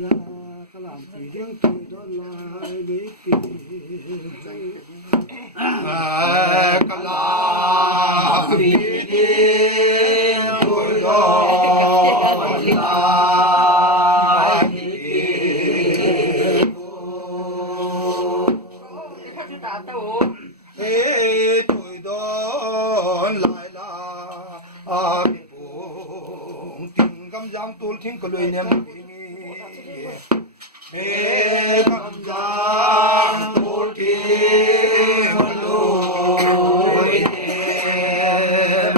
ra các làm chỉ riêng tôi đó là biết cái làm chỉ riêng tôi đó là tuổi đó lại là cái bụng tình cảm giang tôi thiên cái lời niệm cảm giang tôi thiên cái lời niệm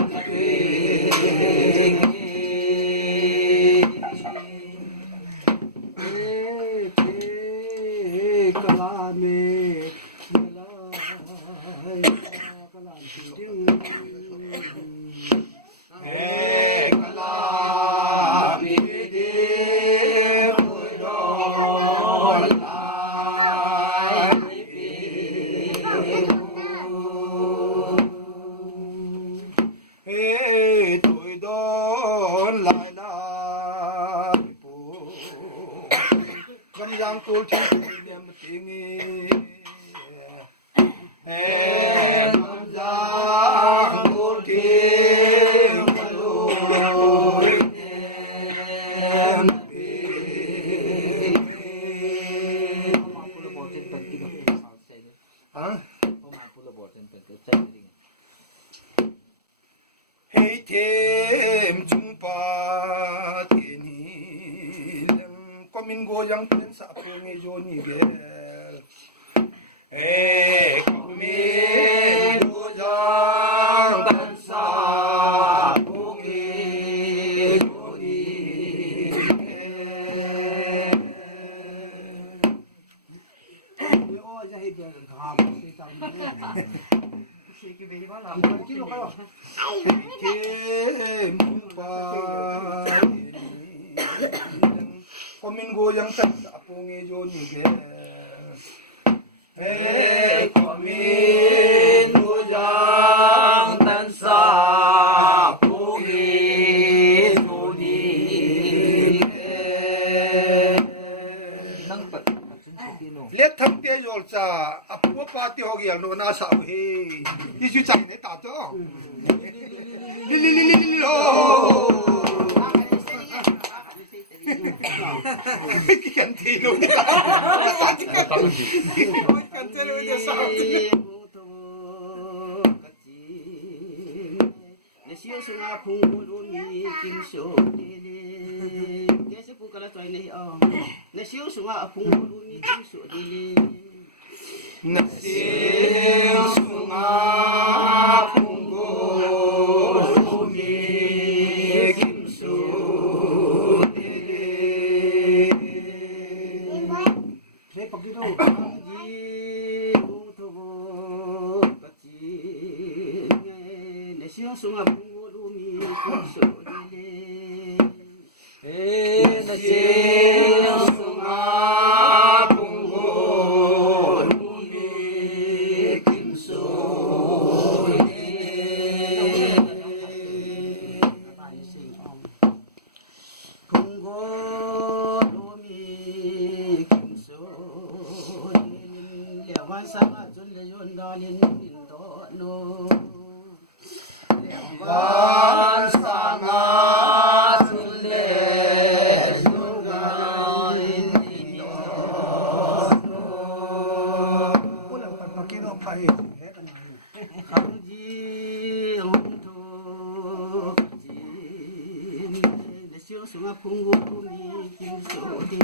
cái làm chỉ riêng tuổi đó lại là gam giang tôi thiên niệm tiếng gam giang tôi thiên lối hey thêm chúng ta thiên hiền có mình go yang thiên sa phương nghe jo ni ge hey có mình go yang thiên sa phương nghe jo ni ôi ra hết rồi làm cái tâm thêm ba có mình go yang tan sa po nghe jo ni ge hey có mình go yang tan sa po nghe jo ni let thăm tiêu rồi sa apu pa tiêu ho giang no na sa he yi chu chai nei ta to li kian thi luôn kian chơi luôn cho sao siêu sung a phung luôn ni kim số đi cái sẽ phụ cái là trời này nè siêu sung a phung luôn ni kim số đi nè siêu sung a phung luôn ni kim số đi thế bậc đi đâu siêu sung a phung luôn ni kim số đi nè siêu sung a phung luôn ni kim số đi phung luôn ni kim số đi liệu văn sang a chân le yon da lên đó no Van sama sulle sugai indono ulang pagpakino pa khang ji hong thu ji le siêu sunga phung ni kim so di